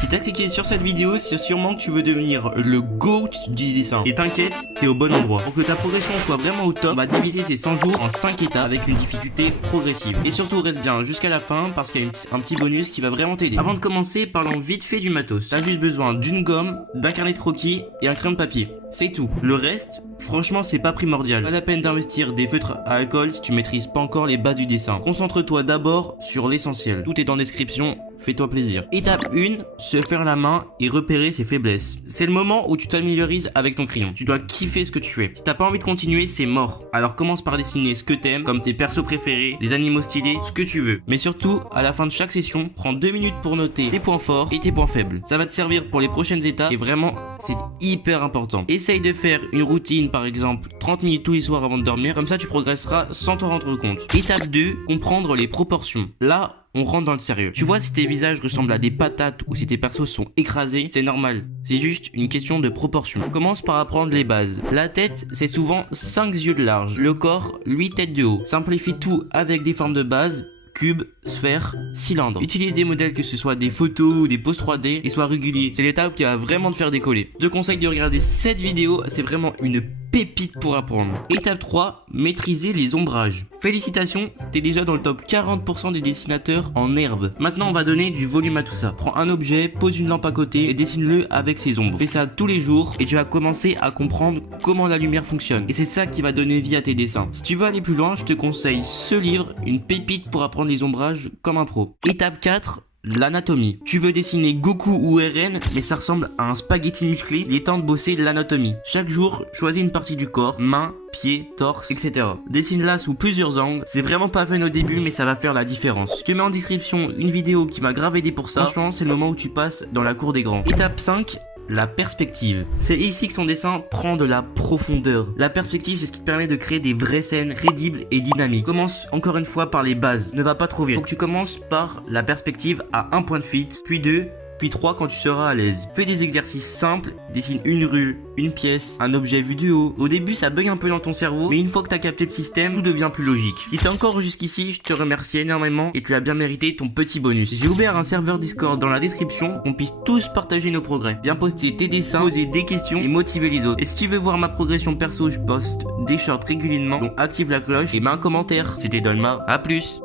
Si t'as cliqué sur cette vidéo, c'est sûrement que tu veux devenir le GOAT du dessin. Et t'inquiète, t'es au bon endroit. Pour que ta progression soit vraiment au top, on va diviser ces 100 jours en 5 étapes avec une difficulté progressive. Et surtout, reste bien jusqu'à la fin parce qu'il y a un petit bonus qui va vraiment t'aider. Avant de commencer, parlons vite fait du matos. T'as juste besoin d'une gomme, d'un carnet de croquis et un crayon de papier. C'est tout. Le reste, franchement, c'est pas primordial. Pas la peine d'investir des feutres à alcool si tu maîtrises pas encore les bases du dessin. Concentre-toi d'abord sur l'essentiel. Tout est en description. Fais-toi plaisir. Étape 1, se faire la main et repérer ses faiblesses. C'est le moment où tu t'améliorises avec ton crayon. Tu dois kiffer ce que tu fais. Si t'as pas envie de continuer, c'est mort. Alors commence par dessiner ce que t'aimes, comme tes persos préférés, des animaux stylés, ce que tu veux. Mais surtout, à la fin de chaque session, prends 2 minutes pour noter tes points forts et tes points faibles. Ça va te servir pour les prochaines étapes et vraiment, c'est hyper important. Essaye de faire une routine, par exemple, 30 minutes tous les soirs avant de dormir. Comme ça, tu progresseras sans t'en rendre compte. Étape 2, comprendre les proportions. Là, on rentre dans le sérieux. Tu vois, si tes visages ressemblent à des patates ou si tes persos sont écrasés, c'est normal. C'est juste une question de proportion. On commence par apprendre les bases. La tête, c'est souvent 5 yeux de large. Le corps, 8 têtes de haut. Simplifie tout avec des formes de base. Cube, sphère, cylindre. Utilise des modèles que ce soit des photos ou des poses 3D et sois régulier. C'est l'étape qui va vraiment te faire décoller. Je te conseille de regarder cette vidéo, c'est vraiment une pépite pour apprendre. Étape 3, maîtriser les ombrages. Félicitations, t'es déjà dans le top 40% des dessinateurs en herbe. Maintenant, on va donner du volume à tout ça. Prends un objet, pose une lampe à côté et dessine-le avec ses ombres. Fais ça tous les jours et tu vas commencer à comprendre comment la lumière fonctionne. Et c'est ça qui va donner vie à tes dessins. Si tu veux aller plus loin, je te conseille ce livre, une pépite pour apprendre les ombrages comme un pro. Étape 4, l'anatomie. Tu veux dessiner Goku ou Eren, mais ça ressemble à un spaghetti musclé, il est temps de bosser l'anatomie. Chaque jour, choisis une partie du corps, main, pied, torse, etc. Dessine-la sous plusieurs angles. C'est vraiment pas fun au début, mais ça va faire la différence. Je te mets en description une vidéo qui m'a grave aidé pour ça. Franchement, c'est le moment où tu passes dans la cour des grands. Étape 5, la perspective. C'est ici que son dessin prend de la profondeur. La perspective, c'est ce qui te permet de créer des vraies scènes crédibles et dynamiques. Commence encore une fois par les bases. Ne va pas trop vite. Faut que tu commences par la perspective à un point de fuite, puis 2, puis 3 quand tu seras à l'aise. Fais des exercices simples, dessine une rue, une pièce, un objet vu du haut. Au début, ça bug un peu dans ton cerveau, mais une fois que tu as capté le système, tout devient plus logique. Si t'es encore jusqu'ici, je te remercie énormément et tu as bien mérité ton petit bonus. J'ai ouvert un serveur Discord dans la description pour qu'on puisse tous partager nos progrès. Viens poster tes dessins, poser des questions et motiver les autres. Et si tu veux voir ma progression perso, je poste des shorts régulièrement, donc active la cloche et mets un commentaire. C'était Dolma, à plus.